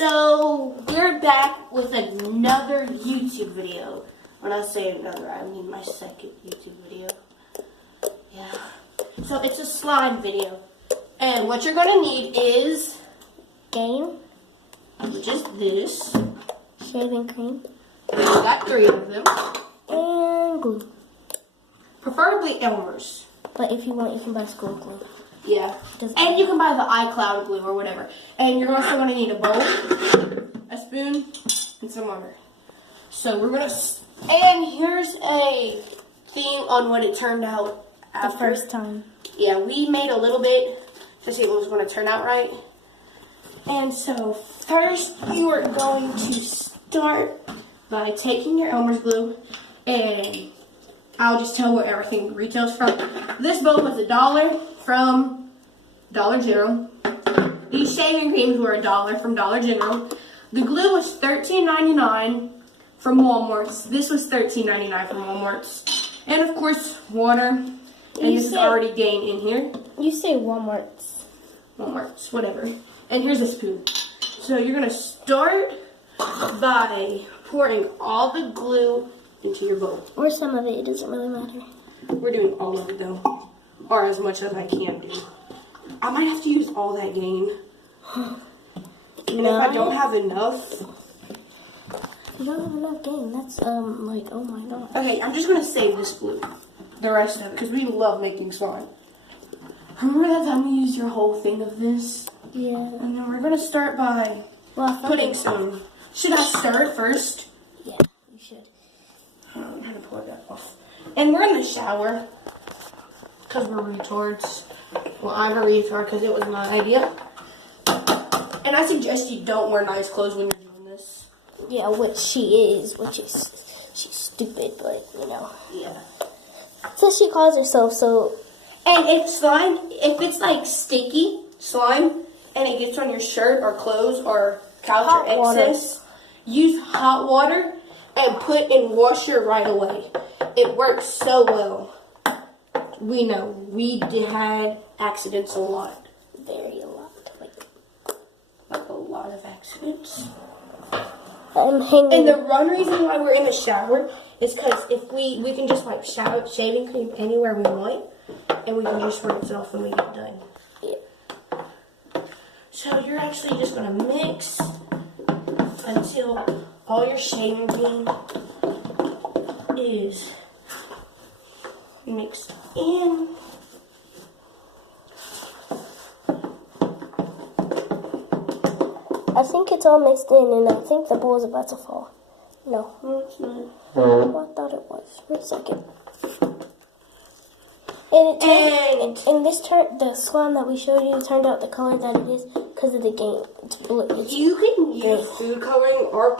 So we're back with another YouTube video. When I say another, I mean my second YouTube video. Yeah. So it's a slime video. And what you're gonna need is Game, which is this. shaving cream, We got 3 of them. and glue. Preferably Elmer's. But if you want, you can buy school glue. Yeah. Doesn't And you can buy the iCloud glue or whatever. And you're also going to need a bowl, a spoon, and some water. So we're going to... And here's a thing on what it turned out after. The first time. Yeah, we made a little bit to see if it was going to turn out right. And so first you are going to start by taking your Elmer's glue, and I'll just tell where everything retails from. This bowl was $1 from Dollar General. These shaving creams were $1 from Dollar General. The glue was $13.99 from Walmart's. This was $13.99 from Walmart's. And of course, water. And this is already gained in here. You say Walmart's. Walmart's, whatever. And here's a spoon. So you're going to start by pouring all the glue into your bowl. Or some of it. It doesn't really matter. We're doing all of it though. Or as much as I can do. I might have to use all that gain. And if I don't have enough... You don't have enough game. That's, like, oh my god. Okay, I'm just going to save this glue. The rest of it, because we love making slime. Remember that time you used your whole thing of this? Yeah. And then we're going to start by putting some... Should I stir it first? Yeah, you should. I don't know how to pull that off. And we're in the shower. Because we're retards. Well, I'm a retard because it was my idea. And I suggest you don't wear nice clothes when you're doing this. Yeah, which she is, she's stupid, but, you know. Yeah. So she calls herself, so... And if it's like sticky slime, and it gets on your shirt or clothes or couch Hot or excess, use hot water and put in washer right away. It works so well. We know. We had accidents a lot. Very a lot. Like a lot of accidents. I'm hanging... And the one reason why we're in the shower is because if we can just wipe shaving cream anywhere we want, and we can just rinse it off when we get done. Yeah. So you're actually just going to mix until all your shaving cream is mixed in. I think it's all mixed in, and I think the bowl is about to fall. No. No, it's not. Oh, I thought it was. Wait a second. And the slime that we showed you turned out the color that it is because of the game. It's blue. You can use food coloring or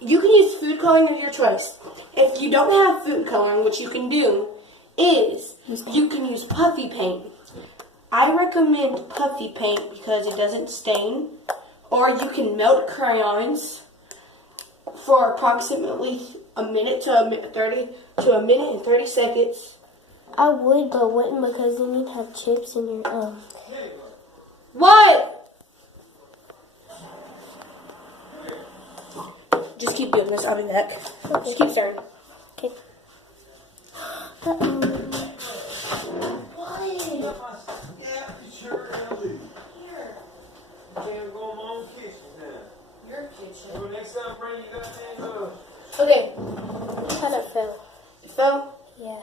you can use food coloring of your choice. If you don't have food coloring, what you can do is you can use puffy paint. I recommend puffy paint because it doesn't stain. Or you can melt crayons for approximately a minute and 30 seconds. I would, but wouldn't because you need to have chips in your What? Just keep doing this. I'll be back. Okay. Just keep stirring. Okay. Okay. It kind of fell. It fell? Yeah.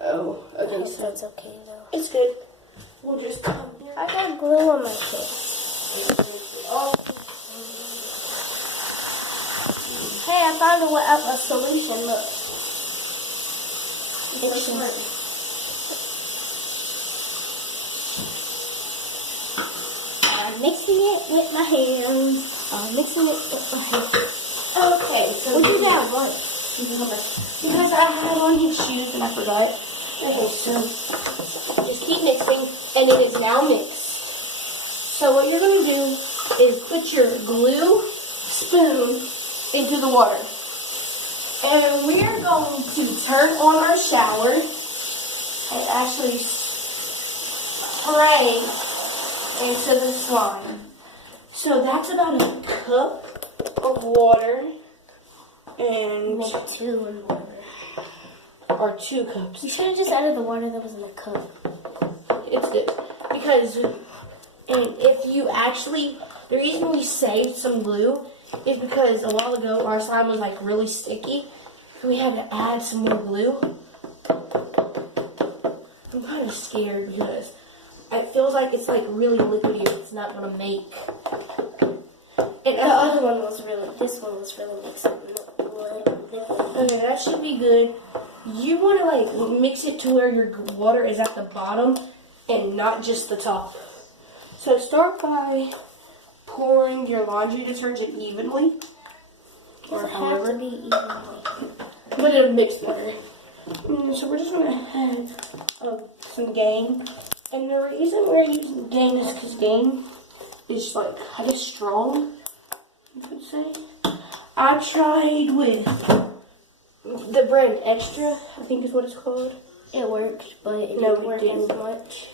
Oh, I okay. hope So that's okay though. it's good. We'll just come here. I got glue on my face. Oh, Hey, I found a solution. Look. which one? I'm mixing it with my hands. Okay, so What do you got? What? because I had on his shoes and I forgot. Okay, so just keep mixing, and it is now mixed. So what you're going to do is put your glue spoon into the water. And we're going to turn on our shower and actually spray into the slime. So that's about a cup of water, and Make 2 in water. or 2 cups. You should have just added the water that was in the cup. It's good because, and if you actually, the reason we saved some glue is because a while ago our slime was like really sticky, so we had to add some more glue. I'm kind of scared because it feels like it's like really liquidy. It's not gonna make. And The other one was really, this one was really mixed up. okay, that should be good. You want to like mix it to where your water is at the bottom and not just the top. So start by pouring your laundry detergent evenly, or Does it have to however, be evenly? but it'll mix better. So we're just gonna add some Gain, and the reason we're using Gain is because Gain is like, I guess, strong, you could say. I tried with the brand Extra, I think is what it's called. It worked, but it No, didn't it work didn't. as much.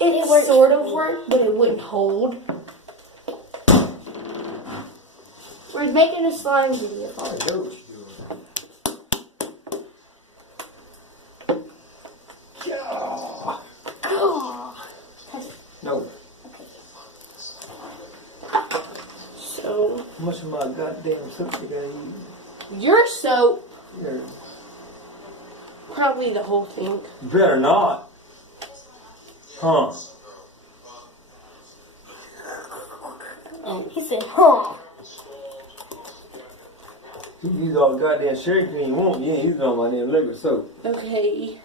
It worked sort for of me. worked, but it wouldn't hold. We're making a slime video. Oh. No. So, How much of my goddamn soap you gotta use? your soap, Here. probably the whole thing. Better not. Huh. He said, huh. You can use all the goddamn sherry cream you want. You ain't using all my damn liquid soap. Okay.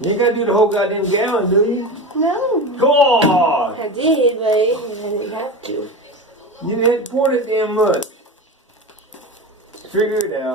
You ain't gotta do the whole goddamn gallon, do you? No. Come on! I did, but I didn't have to. You didn't have to pour that damn much. Figure it out.